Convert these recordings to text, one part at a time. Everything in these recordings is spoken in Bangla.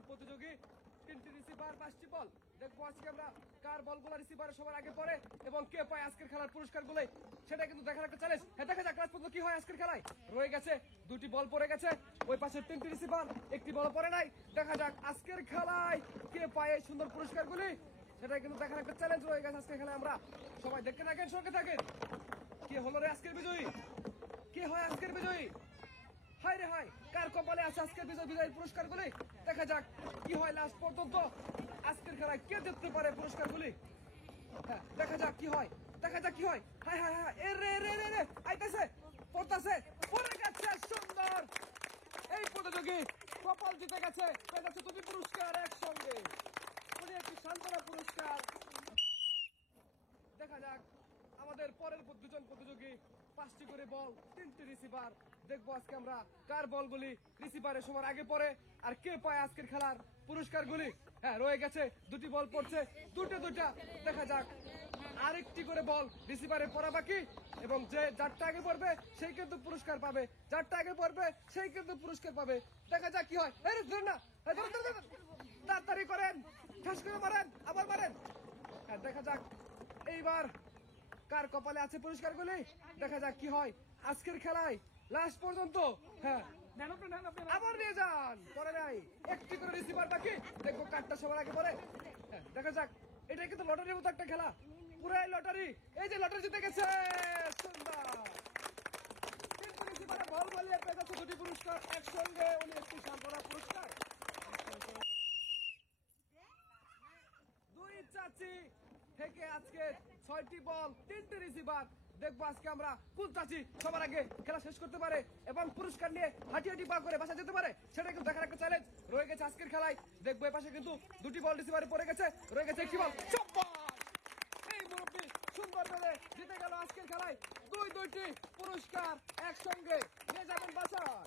দুজন প্রতিযোগী, 3টি রিসিভার, 5টি বল। দেখবো আজকে আমরা কার বলগুলো রিসিভারে সবার আগে পড়ে এবং কে পায় আজকের খেলার পুরস্কারগুলো, সেটা কিন্তু দেখার একটা চ্যালেঞ্জ। হ্যাঁ, দেখা যাক লাস্ট পর্যন্ত কি হয় আজকের খেলায়। রয়ে গেছে 2টি বল পড়ে গেছে, ওই পাশে 3টি রিসিভার, 1টি বল পড়ে নাই। দেখা যাক আজকের খেলায় কে পায় এই সুন্দর পুরস্কারগুলি, সেটা কিন্তু দেখার একটা চ্যালেঞ্জ রয়ে গেছে আজকের খেলায়। আমরা সবাই দেখতে থাকেন, সঙ্গে থাকেন। কে হলো রে আজকের বিজয়ী? কে হয় আজকের বিজয়ী? হাই রে হাই, কার কপালে আছে আজকের বিজয়ীর পুরস্কারগুলি? দেখা যাক কি হয় লাস্ট পর্যন্ত আজকের খেলায়, কে জিততে পারে পুরস্কারগুলি। হ্যাঁ, দেখা যাক কি হয়, দেখা যাক কি হয়। হাই হাই হাই, এ রে রে রে রে, আইতাছে, পড়তাছে, পড়ে গেছে, সুন্দর। এই প্রতিযোগী কপাল জিতে গেছে, পেয়ে যাচ্ছে 2টি পুরস্কার একসঙ্গে। উনি একটি সান্ত্বনা পুরস্কার। দেখা যাক আমাদের পরের দুজন প্রতিযোগী, 5টি করে বল, 3টি রিসিভার। দেখবো আজকে আমরা কার বলগুলি রিসিভারে সবার আগে পড়ে আর কে পায় আজকের খেলার পুরস্কারগুলি। হ্যাঁ, রয়ে গেছে 2টি বল পড়ছে, দুটা। দেখা যাক আরেকটি করে বল রিসিভারে পড়া বাকি, এবং যে যারটা আগে পড়বে সেই কিন্তু পুরস্কার পাবে, যারটা আগে পড়বে সেই কিন্তু পুরস্কার পাবে। দেখা যাক কি হয়। ধরেন না, তাড়াতাড়ি করেন, ঠাস করে মারেন, আবার মারেন। হ্যাঁ, দেখা যাক এইবার কার কপালে আছে পুরস্কারগুলি। দেখা যাক কি হয় আজকের খেলায় লাস্ট পর্যন্ত। হ্যাঁ, আবার নিয়ে যান, পরে নাই, 1টি করে রিসিভার বাকি। দেখবো কারটা সবার আগে পড়ে। হ্যাঁ, দেখা যাক, এটা কিন্তু লটারির মতো একটা খেলা, পুরাই লটারি। এই যে লটারি জিতে গেছে, সুন্দর। 3টি রিসিভারে বল বলিয়ে পেয়ে যাচ্ছে 2টি পুরস্কার একসঙ্গে, উনি একটি সান্ত্বনা পুরস্কার। 2 চাচি থেকে আজকে 6টি বল, 3টি রিসিভার। দেখবো আজকে আমরা কোন চাচি সবার আগে খেলা শেষ করতে পারে এবং পুরস্কার নিয়ে হাঁটি পা করে বাসা যেতে পারে, সেটা কিন্তু দেখার একটা চ্যালেঞ্জ রয়ে গেছে আজকের খেলায়। দেখবো এ পাশে কিন্তু 2টি বল রিসিভারে পড়ে গেছে, রয়ে গেছে 1টি বল। এই মুরব্বী সুন্দর ভাবে জিতে গেল আজকের খেলায়, 2টি পুরস্কার একসঙ্গে নিয়ে যাবেন বাসায়।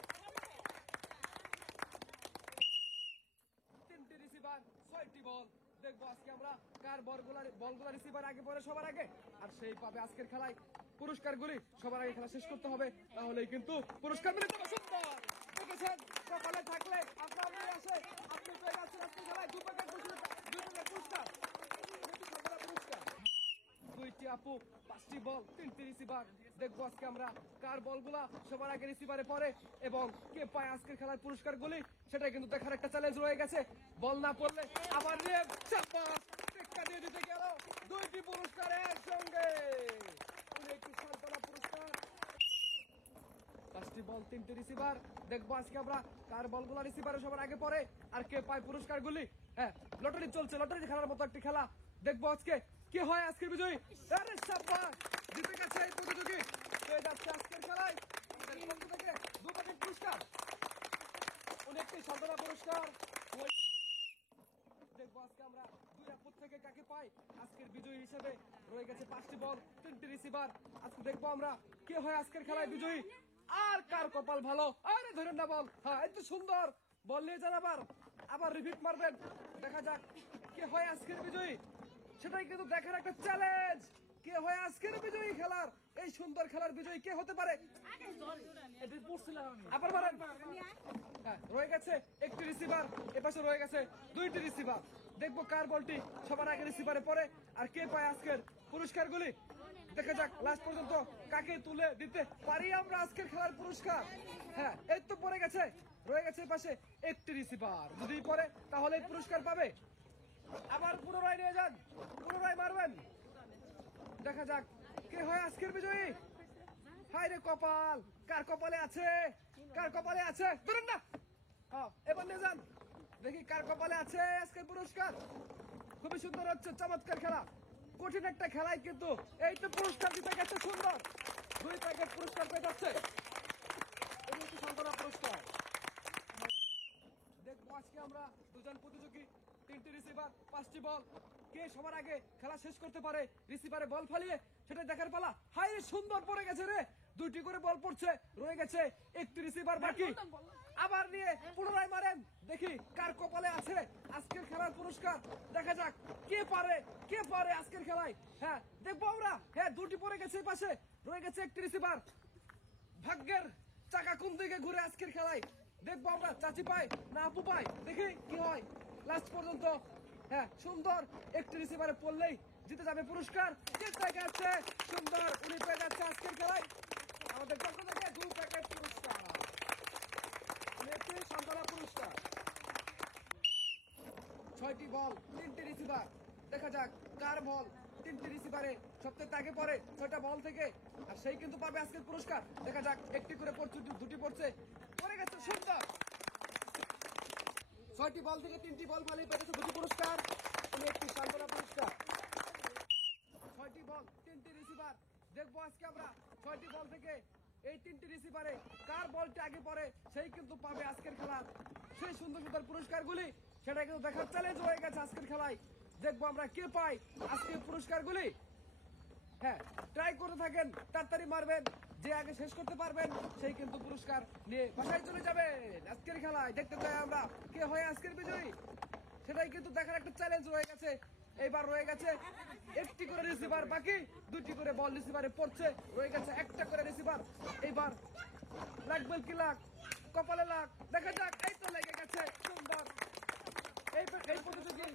3টি রিসিভার, 6টি বল। দেখবো আজকে আমরা কার বলগুলা রিসিভার আগে পরে সবার আগে, আর সেই পাবে আজকের খেলায় পুরস্কারগুলি। সবার আগে খেলা শেষ করতে হবে, তাহলেই কিন্তু পুরস্কার মিলে যাবে। সুন্দর দেখেছেন, সকালে থাকলে আপনার আসে, আপনি পেয়ে যাচ্ছেন আজকের খেলায় 2 প্যাকেট পুরস্কার। 2টি আপু, 5টি বল, 3টি রিসিভার। দেখবো আজকে আমরা কার বলগুলা সবার আগে রিসিভারে পড়ে এবং কে পায় আজকের খেলার পুরস্কারগুলি, সেটাই কিন্তু দেখার একটা চ্যালেঞ্জ রয়ে গেছে। বল না পড়লে আবার দিয়ে দিতে গেল 2টি পুরস্কার একসঙ্গে, একটি সান্ত্বনা পুরস্কার। 5টি বল, 3টি রিসিভার। দেখবো আজকে আমরা কার বলগুলা রিসিভারে সবার আগে পড়ে আর কে পায় পুরস্কারগুলি। হ্যাঁ, লটারি চলছে, লটারি খেলার মতো একটি খেলা। দেখবো আজকে কে হয় আজকের বিজয়ী। আরে শাবাশ, জিতে গেছে এই প্রতিযোগী, পেয়ে যাচ্ছে আজকের খেলায় 2 প্যাকেট পুরস্কার, অনেকটি সান্ত্বনা পুরস্কার। দেখবো আজকে আমরা 2 আপুর থেকে কাকে পাই আজকের বিজয়ী হিসেবে। রয়ে গেছে 5টি বল, 3টি রিসিভার। আজকে দেখবো আমরা কে হয় আজকের খেলায় বিজয়ী আর কার কপাল ভালো। আরে ধরেন না বল, হ্যাঁ এত সুন্দর বল নিয়ে যান, আবার রিপিট মারবেন। দেখা যাক কে হয় আজকের বিজয়ী, সেটাই কিন্তু দেখার একটা চ্যালেঞ্জ। কে হয় আজকের বিজয়ী খেলার, এই সুন্দর খেলার বিজয়ী কে হতে পারে? আবার মারেন। হ্যাঁ, রয়ে গেছে 1টি রিসিভার, এপাশে রয়ে গেছে 2টি রিসিভার। দেখবো কার বলটি সবার আগে রিসিভারে পড়ে আর কে পায় আজকের পুরস্কারগুলি। দেখা যাক লাস্ট পর্যন্ত কাকে তুলে দিতে পারি আমরা আজকের খেলার পুরস্কার। হ্যাঁ, এই তো পড়ে গেছে, রয়ে গেছে পাশে 1টি রিসিভার। যদি পড়ে তাহলে পুরস্কার পাবে। আবার পুনরায় নিয়ে যান, পুনরায় মারবেন। দেখা যাক কে হয় আজকের বিজয়ী। হাই রে কপাল, কার কপালে আছে, কার কপালে আছে, ধরেন না। হ্যাঁ, এবার নিয়ে যান, দেখি কার কপালে আছে আজকের পুরস্কার। খুবই সুন্দর হচ্ছে, চমৎকার খেলা, কঠিন একটা খেলায় কিন্তু এই তো পুরস্কার দিতে গেছে সুন্দর। 2 প্যাকেট পুরস্কার পেয়ে যাচ্ছে, একটি সান্ত্বনা পুরস্কার। দেখবো আজকে আমরা 2জন প্রতিযোগী, 3টি রিসিভার, 5টি বল। কে সবার আগে খেলা শেষ করতে পারে রিসিভারে বল ফালিয়ে, সেটা দেখার পালা। হাই রে সুন্দর পড়ে গেছে রে, 2টি করে বল পড়ছে, রয়ে গেছে 1টি রিসিভার বাকি। আবার নিয়ে পুনরায় মারেন, দেখি কার কপালে আছে আজকের খেলার পুরস্কার। দেখা যাক কে পারে আজকের খেলায়। হ্যাঁ, দেখবো আমরা। হ্যাঁ, 2টি পড়ে গেছে এই পাশে, রয়ে গেছে 1টি রিসিভার। ভাগ্যের চাকা কোন দিকে ঘুরে আজকের খেলায়, দেখবো আমরা চাচি পাই না আপু পাই, দেখি কি হয় লাস্ট পর্যন্ত। হ্যাঁ সুন্দর একটি রিসিভারে পড়লেই জিতে যাবে পুরস্কার। জিতে গেছে সুন্দর, উনি পেয়ে যাচ্ছে আজকের খেলায় আমাদের পক্ষ থেকে 2 প্যাকেট পুরস্কার, একটি সান্ত্বনা পুরস্কার। 6টি বল 3টি রিসিভার, দেখা যাক কার বল 3টি রিসিভারে সবচেয়ে আগে পড়ে 6টা বল থেকে, আর সেই কিন্তু পাবে আজকের পুরস্কার। দেখা যাক একটি করে পড়ছে, দুটি পড়ছে, পড়ে গেছে সুন্দর। 6টি বল থেকে 3টি বল মালিক পেয়েছে 2টি পুরস্কার, উনি একটি সান্ত্বনা পুরস্কার। 6টি বল 3টি রিসিভার, দেখবো আজকে আমরা 6টি বল থেকে এই 3টি রিসিভারে কার বলটা আগে পড়ে সেই কিন্তু পাবে আজকের খেলার সেই সুন্দর সুন্দর পুরস্কারগুলি। সেটা কিন্তু দেখার চ্যালেঞ্জ হয়ে গেছে আজকের খেলায়। দেখবো আমরা কে পাই আজকের পুরস্কারগুলি। হ্যাঁ ট্রাই করতে থাকেন, তাড়াতাড়ি মারবেন, যে আগে শেষ করতে পারবেন সেই কিন্তু পুরস্কার নিয়ে বাসায় চলে যাবেন। আজকের খেলায় দেখতে চাই আমরা কে হয় আজকের বিজয়ী, সেটাই কিন্তু দেখার একটা চ্যালেঞ্জ রয়ে গেছে। এইবার রয়ে গেছে একটি করে রিসিভার বাকি, 2টি করে বল রিসিভারে পড়ছে, রয়ে গেছে একটা করে রিসিভার। এইবার লাগবে কি লাখ, কপালে লাখ, দেখা যাক। এই তো লেগে গেছে সুন্দর। এই প্রতিযোগী